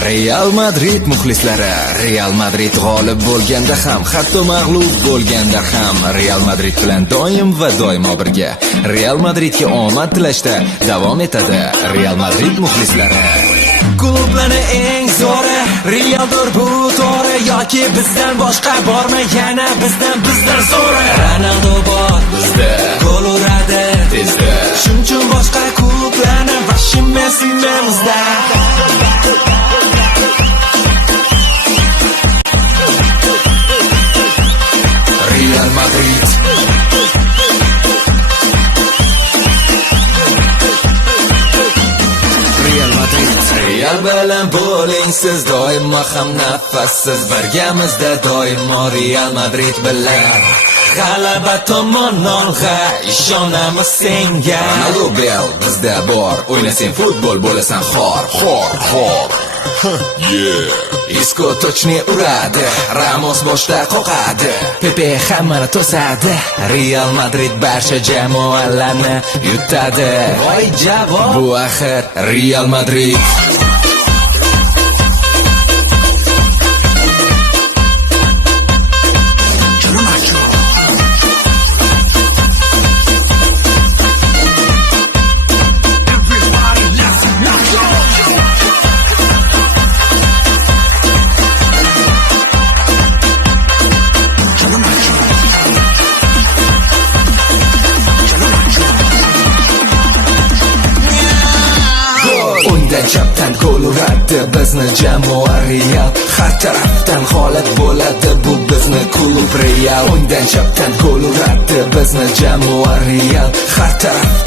Real Madrid muxlislari, Real Madrid g'olib bo'lganda ham, hatto mag'lub bo'lganda ham Real Madrid bilan doim va doimo birga. Real Madridga omad tilashda davom etadi Real Madrid muxlislari. Klublarning eng zo'ri Realdir bu to'g'ri, yoki bizdan boshqa bormi, yana bizdan zo'ri. Ronaldo bor bizda, gol uradi tezda. Shuning uchun boshqa klublarni vashim Messimizda. Real Madrid. Real Madrid. Real bilan bo'ling siz doimo ham nafassiz, birgamizda doimo Real Madrid bilan. G'alaba tomon olg'a ishonamiz senga. Ronaldo bel bizda bor, o'ynasang futbol bo'lasan xor. Isco tochni uradi, Ramos boshda qoqadi, Pepe hammani to'sadi. Real Madrid barcha jamoalarni yutadi. Voy javob, bu axir Real Madrid. O'ngdan chapdan gol uradi bizni jamoa Real, har tarafdan holat bo'ladi bu bizni klub Real. O'ngdan chapdan gol uradi bizni jamoa Real, har tarafdan